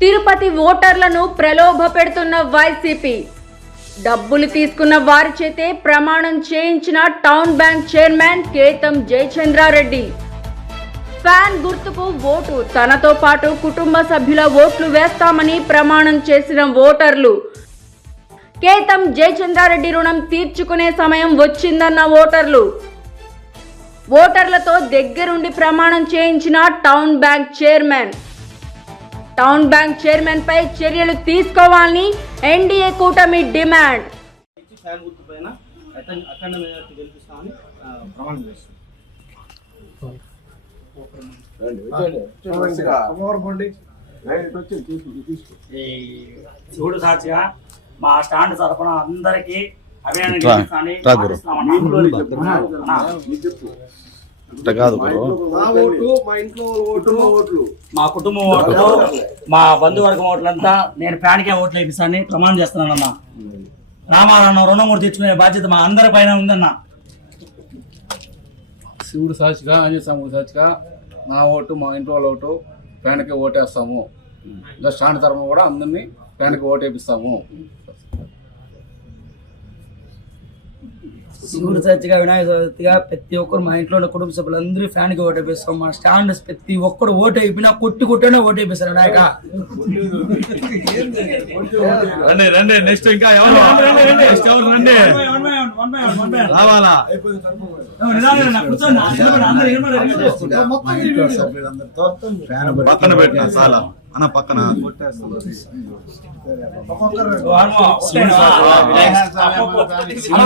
తిరుపతి ఓటర్లను ప్రలోభ పెడుతున్న వైసీపీ. డబ్బులు తీసుకున్న వారి చేతే ప్రమాణం చేయించిన town bank chairman Ketham Jayachandra Reddy. Fan గుర్తుకు ఓటు తనతో పాటు కుటుంబ సభ్యుల ఓట్లు వేస్తామని ప్రమాణం చేసిన ఓటర్లు. కేతం జయచంద్రారెడ్డి రుణం తీర్చుకునే సమయం వచ్చిందన్న ఓటర్లు. ఓటర్లతో దగ్గరుండి ప్రమాణం చేయించిన town bank chairman. Town bank chairman పై చర్యలు తీసుకోవాలని ఎన్డీఏ కూటమి డిమాండ్. శివుడు సాక్షిగా మా స్టాండ్ తరఫున అందరికి రా, గురు. కాదు గురు. మా కుటుంబం ఓట్లు మా బంధువర్గం ఓట్లంతా నేను ఫ్యాన్కే ఓట్లు వేపిస్తానని ప్రమాణం చేస్తున్నానన్నా. రామారావు రుణమూర్తి తెచ్చుకునే బాధ్యత మా అందరి పైన ఉందన్నా. శివుడు సాక్షిగా ఆంజనేయ స్వామి సాక్షిగా నా ఓటు మా ఇంట్లో వాళ్ళ ఓటు ఫ్యాన్కి ఓటేస్తాము. ఇంకా స్టాండ్ తరఫున కూడా అందరినీ ఫ్యాన్కి ఓటు శివుడు చర్చిగా వినాయక చవితిగా ప్రతి ఒక్కరు మా ఇంట్లో ఉన్న కుటుంబ సభ్యులందరూ ఫ్యాన్కి ఓటు వేపిస్తాం మా స్టాండ్ ప్రతి ఒక్కరు ఓటు అయిపోయినా కొట్టి కొట్టనే ఓటు వేపిస్తారు వినాయక. రండి రండి నెక్స్ట్ ఇంకా ఎవరు? నెక్స్ట్ ఎవరు? రండి. రావాలా పక్కన పెట్టిన చాలా. అన్న పక్కన.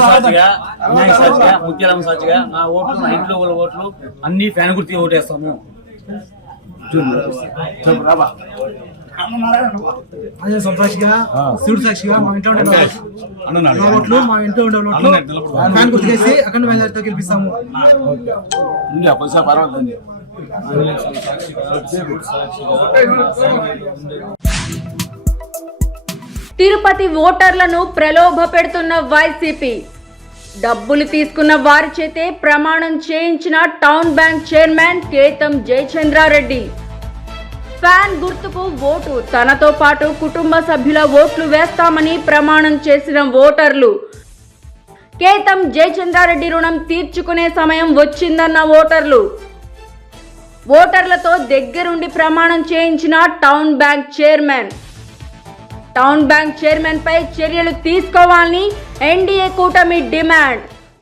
సాక్షిగా సాక్షిగా నా ఓట్లు నా ఇంట్లో వాళ్ళ ఓట్లు అన్ని ఫ్యాన్ గుర్తి ఓటేస్తాము. ఆంజనేయ స్వామి సాక్షిగా శివుడు సాక్షిగా మా ఇంట్లో ఉండే అన్నాడు మా ఓట్లు మా ఇంట్లో ఉండే ఓట్లు ఫ్యాన్ గుర్తుకేసి అఖండ మెజార్టీతో గెలిపిస్తాము. తిరుపతి ఓటర్లను ప్రలోభ పెడుతున్న వైసీపీ. డబ్బులు తీసుకున్న వారి చేతే ప్రమాణం చేయించిన town bank chairman Ketham Jayachandra Reddy. Fan గుర్తుకు ఓటు. తనతో పాటు కుటుంబ సభ్యుల ఓట్లు వేస్తామని ప్రమాణం చేసిన ఓటర్లు. కేతం జయచంద్రారెడ్డి రుణం తీర్చుకునే సమయం వచ్చిందన్న ఓటర్లు. ఓటర్లతో దగ్గరుండి ప్రమాణం చేయించిన town bank chairman. Town bank chairman పై చర్యలు తీసుకోవాలని ఎన్డీఏ కూటమి డిమాండ్.